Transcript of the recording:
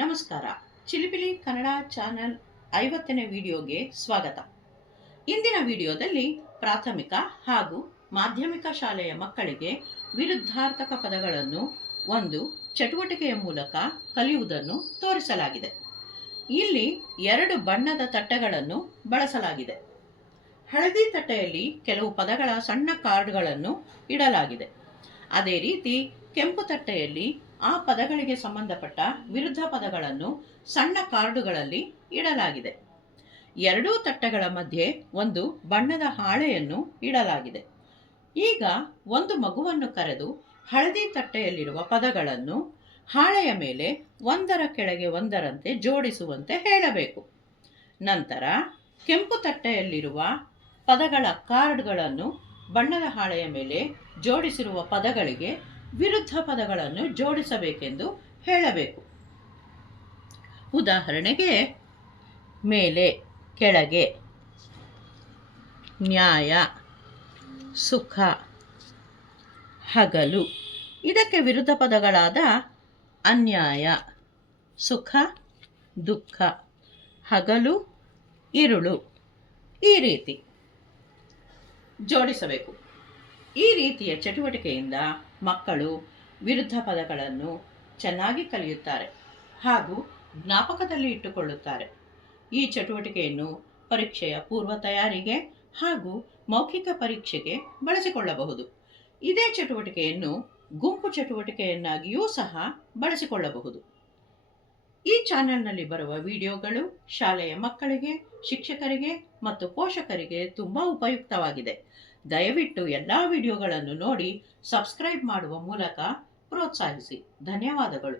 ನಮಸ್ಕಾರ. ಚಿಲಿಪಿಲಿ ಕನ್ನಡ ಚಾನೆಲ್ 50ನೇ ವಿಡಿಯೋಗೆ ಸ್ವಾಗತ. ಇಂದಿನ ವಿಡಿಯೋದಲ್ಲಿ ಪ್ರಾಥಮಿಕ ಹಾಗೂ ಮಾಧ್ಯಮಿಕ ಶಾಲೆಯ ಮಕ್ಕಳಿಗೆ ವಿರುದ್ಧಾರ್ಥಕ ಪದಗಳನ್ನು ಒಂದು ಚಟುವಟಿಕೆಯ ಮೂಲಕ ಕಲಿಯುವುದನ್ನು ತೋರಿಸಲಾಗಿದೆ. ಇಲ್ಲಿ 2 ಬಣ್ಣದ ತಟ್ಟೆಗಳನ್ನು ಬಳಸಲಾಗಿದೆ. ಹಳದಿ ತಟ್ಟೆಯಲ್ಲಿ ಕೆಲವು ಪದಗಳ ಸಣ್ಣ ಕಾರ್ಡ್ಗಳನ್ನು ಇಡಲಾಗಿದೆ. ಅದೇ ರೀತಿ ಕೆಂಪು ತಟ್ಟೆಯಲ್ಲಿ ಆ ಪದಗಳಿಗೆ ಸಂಬಂಧಪಟ್ಟ ವಿರುದ್ಧ ಪದಗಳನ್ನು ಸಣ್ಣ ಕಾರ್ಡುಗಳಲ್ಲಿ ಇಡಲಾಗಿದೆ. ಎರಡೂ ತಟ್ಟೆಗಳ ಮಧ್ಯೆ ಒಂದು ಬಣ್ಣದ ಹಾಳೆಯನ್ನು ಇಡಲಾಗಿದೆ. ಈಗ ಒಂದು ಮಗುವನ್ನು ಕರೆದು ಹಳದಿ ತಟ್ಟೆಯಲ್ಲಿರುವ ಪದಗಳನ್ನು ಹಾಳೆಯ ಮೇಲೆ ಒಂದರ ಕೆಳಗೆ ಒಂದರಂತೆ ಜೋಡಿಸುವಂತೆ ಹೇಳಬೇಕು. ನಂತರ ಕೆಂಪು ತಟ್ಟೆಯಲ್ಲಿರುವ ಪದಗಳ ಕಾರ್ಡ್ಗಳನ್ನು ಬಣ್ಣದ ಹಾಳೆಯ ಮೇಲೆ ಜೋಡಿಸಿರುವ ಪದಗಳಿಗೆ ವಿರುದ್ಧ ಪದಗಳನ್ನು ಜೋಡಿಸಬೇಕೆಂದು ಹೇಳಬೇಕು. ಉದಾಹರಣೆಗೆ, ಮೇಲೆ, ಕೆಳಗೆ, ನ್ಯಾಯ, ಸುಖ, ಹಗಲು. ಇದಕ್ಕೆ ವಿರುದ್ಧ ಪದಗಳಾದ ಅನ್ಯಾಯ, ಸುಖ, ದುಃಖ, ಹಗಲು, ಇರುಳು ಈ ರೀತಿ ಜೋಡಿಸಬೇಕು. ಈ ರೀತಿಯ ಚಟುವಟಿಕೆಯಿಂದ ಮಕ್ಕಳು ವಿರುದ್ಧ ಪದಗಳನ್ನು ಚೆನ್ನಾಗಿ ಕಲಿಯುತ್ತಾರೆ ಹಾಗೂ ಜ್ಞಾಪಕದಲ್ಲಿ ಇಟ್ಟುಕೊಳ್ಳುತ್ತಾರೆ. ಈ ಚಟುವಟಿಕೆಯನ್ನು ಪರೀಕ್ಷೆಯ ಪೂರ್ವ ತಯಾರಿಗೆ ಹಾಗೂ ಮೌಖಿಕ ಪರೀಕ್ಷೆಗೆ ಬಳಸಿಕೊಳ್ಳಬಹುದು. ಇದೇ ಚಟುವಟಿಕೆಯನ್ನು ಗುಂಪು ಚಟುವಟಿಕೆಯನ್ನಾಗಿಯೂ ಸಹ ಬಳಸಿಕೊಳ್ಳಬಹುದು. ಈ ಚಾನೆಲ್ನಲ್ಲಿ ಬರುವ ವಿಡಿಯೋಗಳು ಶಾಲೆಯ ಮಕ್ಕಳಿಗೆ, ಶಿಕ್ಷಕರಿಗೆ ಮತ್ತು ಪೋಷಕರಿಗೆ ತುಂಬ ಉಪಯುಕ್ತವಾಗಿದೆ. ದಯವಿಟ್ಟು ಎಲ್ಲ ವಿಡಿಯೋಗಳನ್ನು ನೋಡಿ ಸಬ್ಸ್ಕ್ರೈಬ್ ಮಾಡುವ ಮೂಲಕ ಪ್ರೋತ್ಸಾಹಿಸಿ. ಧನ್ಯವಾದಗಳು.